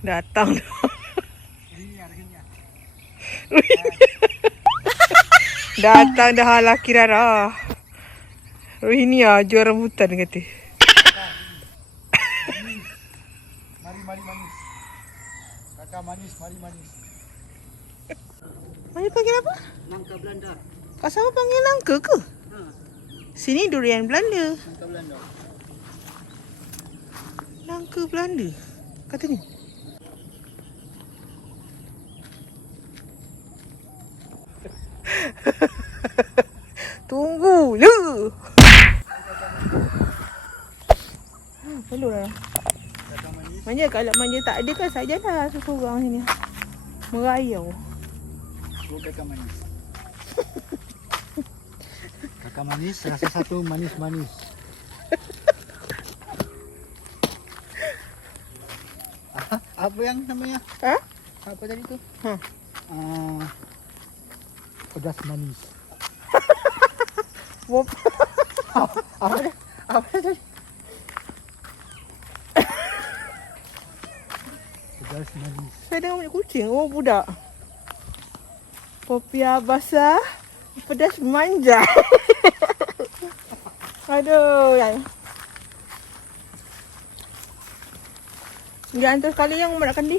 Datang dah. Datang dah laki Rara. Rohini jual rambutan kata. Mari manis. Kakak manis, mari manis. Mana panggil apa? Nangka Belanda. Asal panggil nangka ke? Sini durian Belanda. Nangka Belanda. Nangka Belanda katanya. Tunggu je. Perlu lah. Manja kalau manja tak ada kan sajalah seorang sini. Merayau. Kakak manis. Kakak manis, rasa satu manis-manis. Apa yang namanya? Ha? Apa tadi tu? Ha. Pedas manis. Wop. Apa dia? Apa tadi? Pedas manis. Saya dengar banyak kucing. Oh budak. Popiah basah. Pedas manja. Aduh. Dia hantar sekali yang nak kandi.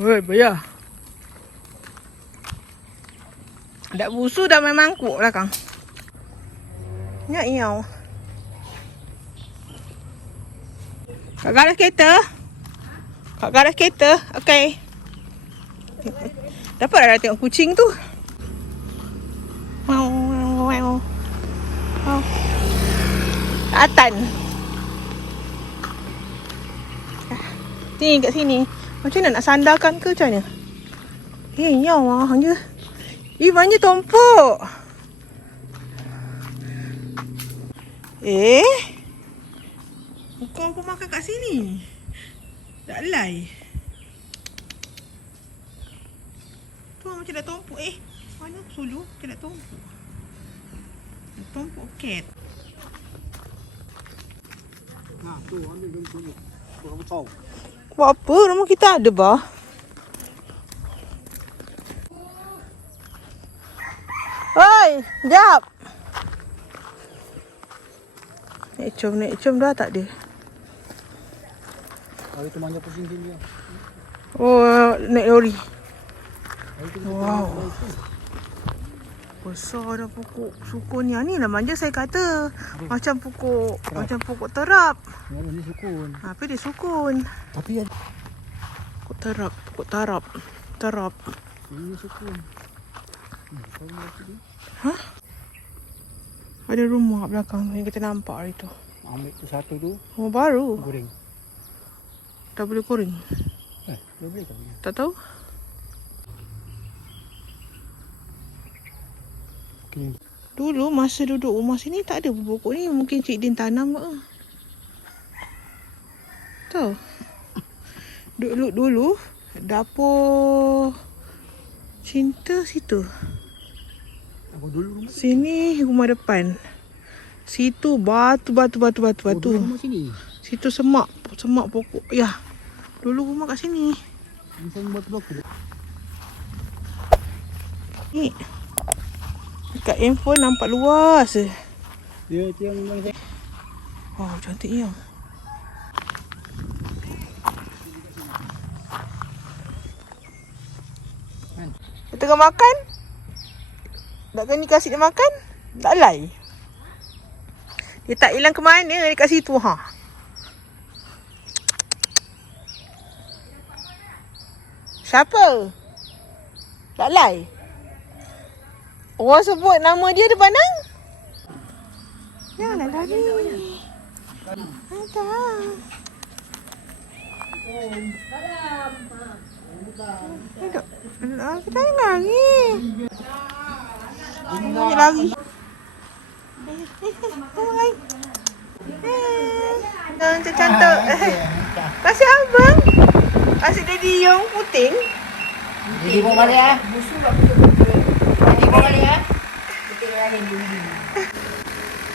Woi, bayar. Dak busu dah main mangkuk belakang. Ingat iau. Kak garas kereta? Kak garas kereta? Okey. Dapat dah tengok kucing tu. Mau, mau, mau. Mau. Atan. Sini kat sini. Macam mana nak sandarkan ke macam mana? Iau je. Manja tompok. Kau pun makan kat sini. Tak lay. Tu macam dah tompok. Mana sulu? Macam dah tompok. Tompok cat. Nah, tu ambil dulu sini. Buat besar. Buat apa? Rumah kita ada bah. Oi, jap. Naik com dah tak ada. Hari tu manja pusing dia. Oh, naik lori. Hari tu Wow. Besar dah pokok sukun ni. Ni lah manja saya kata. Macam pokok terap. Ya, ni sukun. Tapi dia sukun. Tapi Pokok terap. ini sukun. Hah? Ada rumah belakang yang kita nampak hari tu. Ambil tu satu tu. Rumah baru. Goreng. Dah boleh goreng. Boleh tak? Tak tahu. Okay. Dulu masa duduk rumah sini tak ada pokok ni. Mungkin Cik Din tanam ke. Tahu. Dulu dapur cinta situ. Apa dulu rumah? Sini rumah depan. Situ batu. Dulu rumah sini. Situ semak pokok. Ya. Dulu rumah kat sini. Ini saya buat blok tu. Ni. Dekat handphone nampak luas. Dia tiang memang saya. Wow, cantiknya. tengah makan. Takkan ni kasih dia makan? Tak lay. Dia tak hilang ke mana dekat situ ha. Siapa? Tak lay. Orang sebut nama dia dia pandang. Janganlah lari. Tak. Kita lari. Dia lari. Macam cantik. Kasih abang. Kasih daddy yang puting. Jadi bawa balik ah. Musuh buat betul-betul. Jadi bawa balik ah. Kita lain dulu.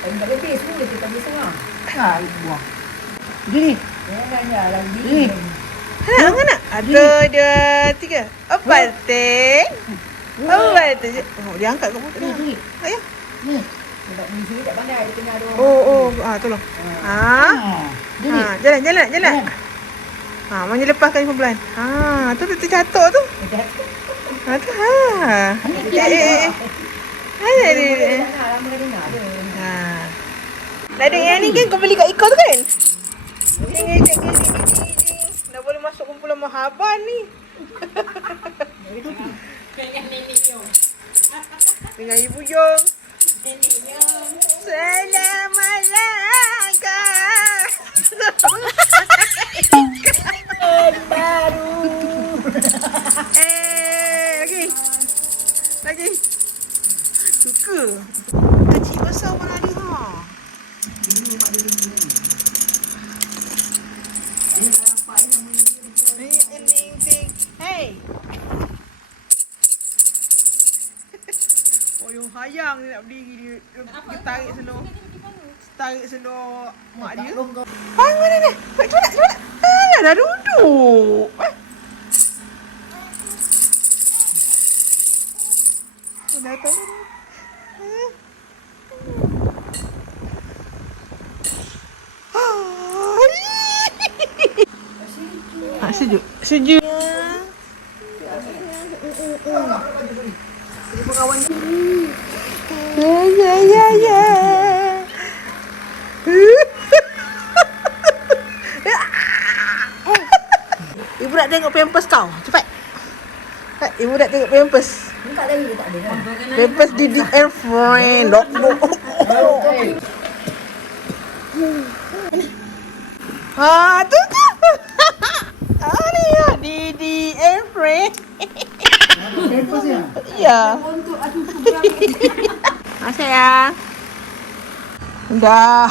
Kalau tak lebih semua kita tak bisa ah. Ha, ibu buang. Jadi. Jangan lagi. Mana? Ada dua, tiga. Empat ting. Empat ting. Oh, dia angkat ke putih. Ayah. Ni. Sebab musuh ni tak pandai dia tengah ada orang. Oh, tolong. Jalan. Mana lepaskan ni pelan. Tu terjatuh tu. Tu. Ada yang ni kan kau beli kat Iko tu kan? Dah boleh masuk kumpulan mahaban ni. Dengan Ibu Yong. Salam alaikum. Baru. Lagi. Suka. Kecil besar mana dia ha. Hey. Oh, yang hayang dia nak berdiri dia tarik seluar. Tarik seluar mak dia. Bangun ni. Cepat. Dah duduk. Dah tahu. Sejuk. Ya. Ibu nak tengok pampers kau. Cepat. Ibu nak tengok pampers. Tak ada ni tak ada. Pampers Didi and Friend. Dok. Tu. Ni ya Didi and Friend. Pampers ya? Ya. Sayang. Udah.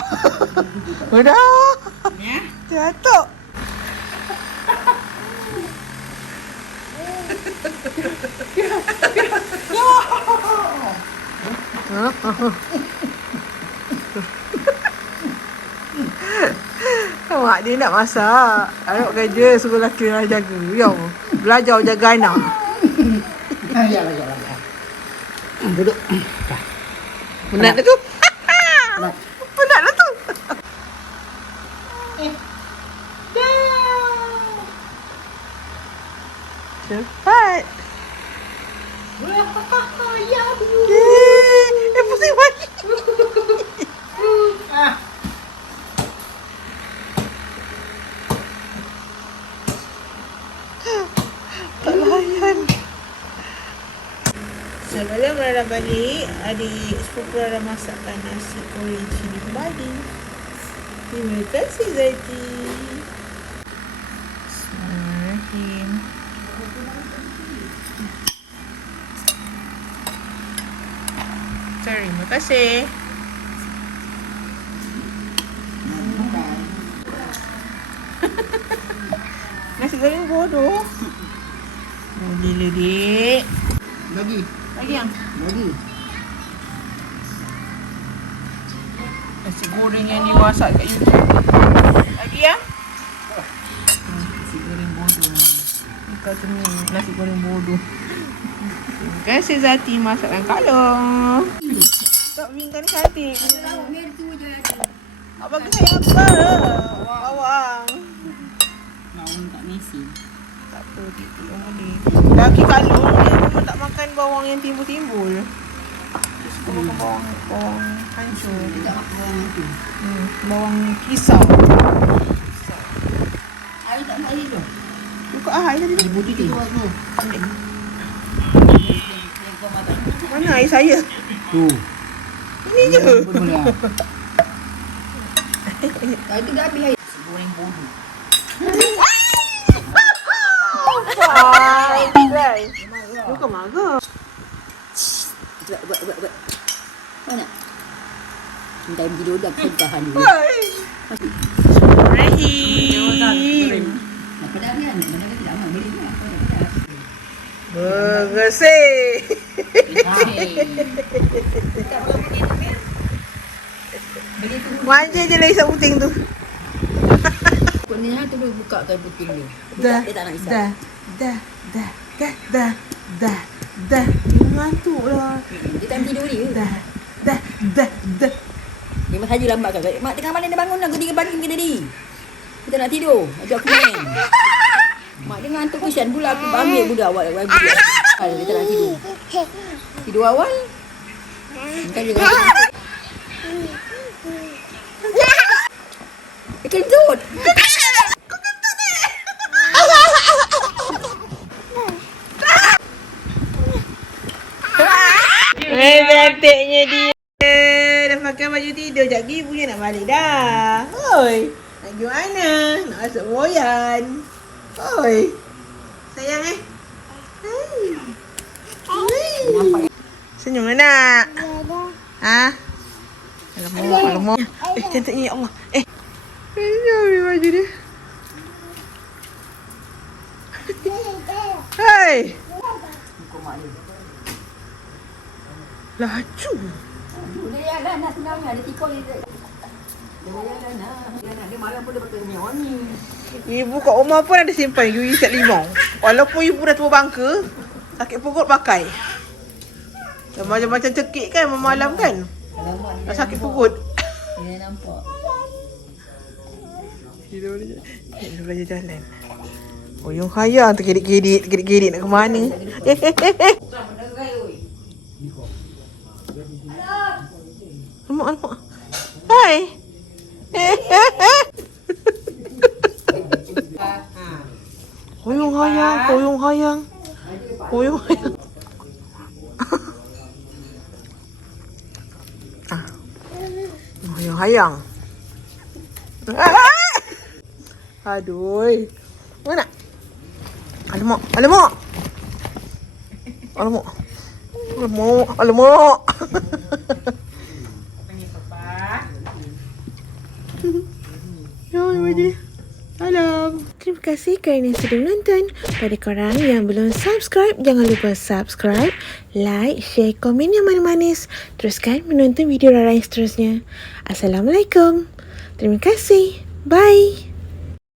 Ya. Jatuh. Mak dia nak masak. Anak kerja suruh lelaki nak jaga. Ya, belajar jaga anak. Ya. Duduk. Penat dah tu. Penat dah tu. Cepat. Ya aku. Pusing lagi. Tak layan. Sebelum Rara balik, adik sepupu Rara masakkan nasi goreng cili padi. Terima kasih Zaiti. Bismillahirrahmanirrahim. Terima kasih. Nasi goreng bodoh. Gila dik. Lagi. Lagi yang? Lagi. Nasi goreng yang dia masak kat YouTube. Lagi ya? Nasi goreng bodoh. Kau temui nasi goreng bodoh. Terima kasih Zati masakkan kalung. Tak bingkai ni cantik. Awak bagi saya apa? Bawang. Bawang tak mesin. Tak Laki kalung dia memang tak makan bawang yang timbul-timbul. Dia suka makan bawang hancur. Dia tak makan bawang tu. Bawang kisau. Air tak nak air tu. Buka air tadi tu. Ibu tu keluar tu. Mana air saya? Tu. Ini je. Air tu dah habis air. Goreng bodoh. Bukan marah. Buat. Mana? Minta video dah aku tahan dulu. Rahim. Nak pedas kan? Mana lagi tak aman. Boleh tak? Bergesih. Beli tu. Manja je lah isap puting tu. Kononnya tu boleh buka kan puting dia. Dah. Dia tak nak isap. Dah. Dia mengantuk lah. Dia tak tidur dia. Dah. Dia saja lambat kan. Mak tengah mana dia bangun lah. Kau 3 pagi ke tadi. Kita nak tidur. Ajak aku main. Mak dia ngantuk kesian pula. Aku ambil budak awal. Dia tak nak tidur. Tidur awal. Bukan dia kata. Dia kentut. Cantiknya dia. Dah pakai baju tidur. Sekejap lagi ibunya nak balik dah. Oi. Nak pergi mana? Nak masuk boyan. Oi. Sayang Senyum lah nak. Ha? Alamak. Cantiknya ya Allah. Senyum baju dia. Hai. Laju. Dia jalan nak sebenarnya. Dia tikau dia. Dia jalan nak. Dia malam pun dia pakai minyak wangi. Ibu kat rumah pun ada simpan UV set limau. Walaupun ibu dah tua bangka, sakit perut pakai. Macam-macam cekik kan malam kan. Dah sakit perut. Dia nampak. Dia belajar jalan. Oyong hayang tergedik-gedik nak ke mana? Alamak. Hai. Oyong hayang. Oyong hayang. Aduh. Mana? Alamak. Salam. Terima kasih kerana sudah menonton. Pada korang yang belum subscribe, jangan lupa subscribe, like, share, komen yang manis-manis. Teruskan menonton video Rara yang seterusnya. Assalamualaikum. Terima kasih. Bye.